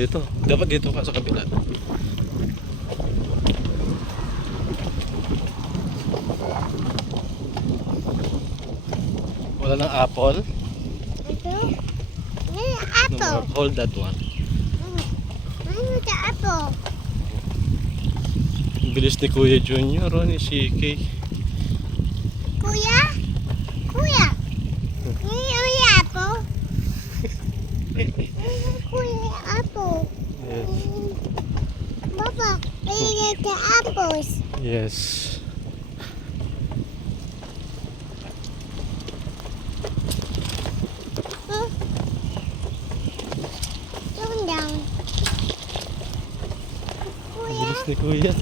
Dito. Dapat dito ka sa kabila. Wala ng apple. Ito? Ano yung No apple? more. Hold that one. Ano yung apple? Ang bilis ni Kuya Junior, oh, ni CK. Kuya? Kuya? Ano yung apple? Ano yung kuya apple? Yes. Papa, I like the apples. Yes. Huh? Going down. Ang Kuya? bilis ni Kuya.